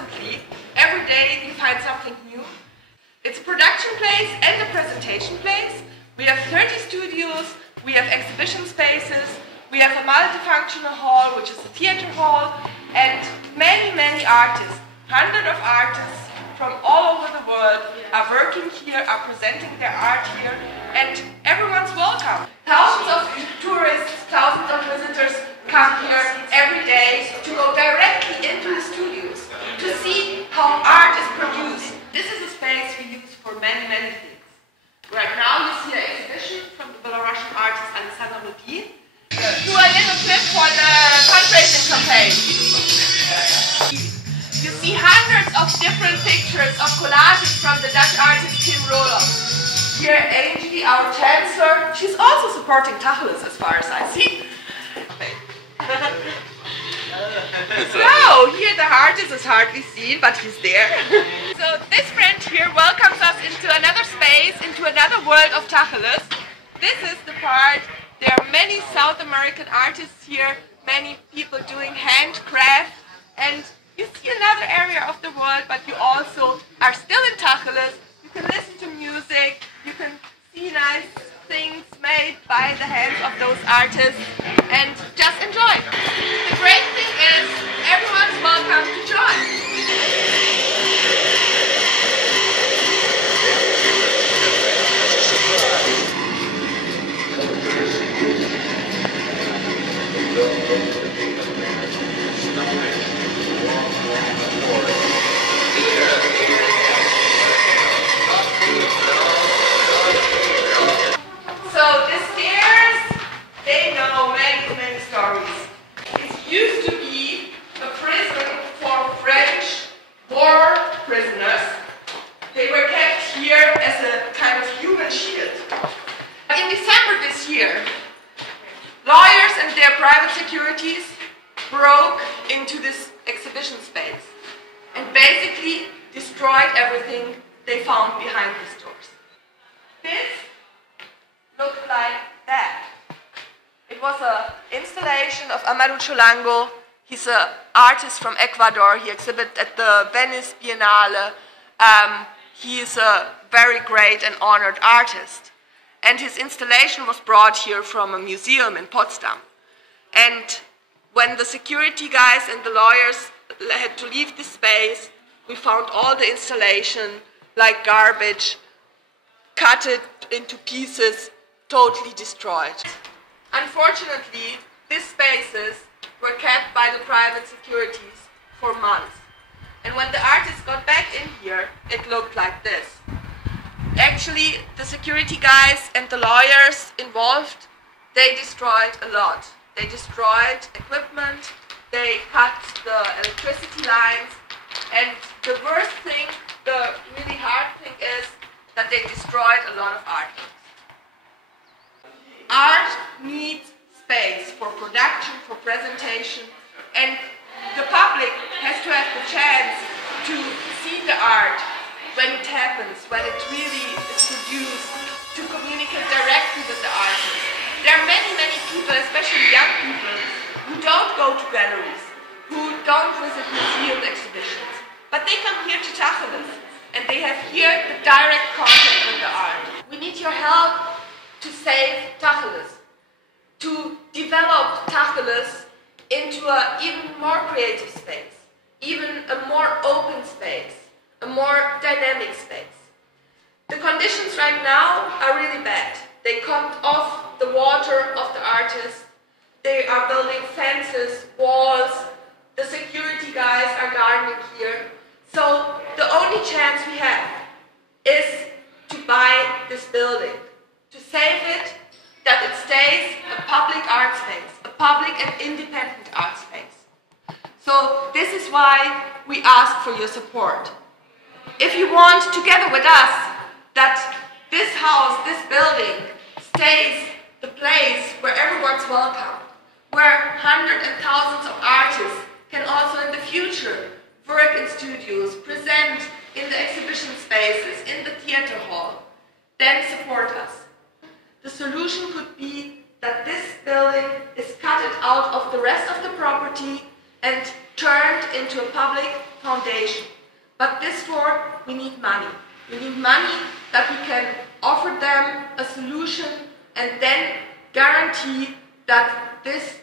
constantly. Every day we find something new. It's a production place and a presentation place. We have 30 studios, we have exhibition spaces, we have a multifunctional hall, which is a theater hall, and many, many artists, hundreds of artists from all over the world are working here, are presenting their art here, and everyone's welcome. Thousands of tourists, thousands of visitors come here every day to go directly into the studios to see how art is produced. This is a space we use for many, many things. Right now you see an exhibition from the Belarusian artist Alexander Lodi. Do a little clip for the fundraising campaign. You see hundreds of different pictures of collages from the Dutch artist Tim Roloff. Here Angie, our chancellor, she's also supporting tacheles as far as I see. So, here the artist is hardly seen, but he's there. So this friend here welcomes us into another space, into another world of tacheles. This is the part, there are many South American artists here, many people doing handcraft, and you see another area of the world, but you also are still in tacheles. You can listen to music, you can see nice things made by the hands of those artists, and just enjoy. The great thing is, everyone's welcome to join. So the stairs, they know many, many stories. It used to be a prison for French war prisoners. They were kept here as a kind of human shield. In December this year, lawyers and their private securities broke into this exhibition space and basically destroyed everything they found behind these doors. This looked like that. It was an installation of Amadou Cholango. He's an artist from Ecuador. He exhibited at the Venice Biennale. He is a very great and honored artist. And his installation was brought here from a museum in Potsdam. And when the security guys and the lawyers had to leave this space, we found all the installation like garbage, cut it into pieces, totally destroyed. Unfortunately, these spaces were kept by the private securities for months. And when the artists got back in here, it looked like this. Actually, the security guys and the lawyers involved, they destroyed a lot. They destroyed equipment, they cut the electricity lines, and the worst thing, the really hard thing is that they destroyed a lot of artworks. Art needs space for production, for presentation, and the public has to have the chance to see the art when it happens, when it really is produced, to communicate directly with the artist. There are many, many people, especially young people, who don't go to galleries, who don't visit museum exhibitions, but they come here to tacheles, and they have here the direct contact with the art. We need your help to save tacheles, to develop tacheles into an even more creative space, even a more open space, a more dynamic space. The conditions right now are really bad. They cut off the water of the artists, they are building fences, walls, the security guys are gardening here. So the only chance we have is to buy this building, to save it, that it stays a public art space, a public and independent art space. So this is why we ask for your support. If you want, together with us, that this house, this building, stays the place where everyone's welcome, where hundreds and thousands of artists can also in the future work in studios, present in the exhibition spaces, in the theater hall, then support us. The solution could be that this building is cut out of the rest of the property and turned into a public foundation. But this for, we need money. We need money that we can offer them a solution and then guarantee that this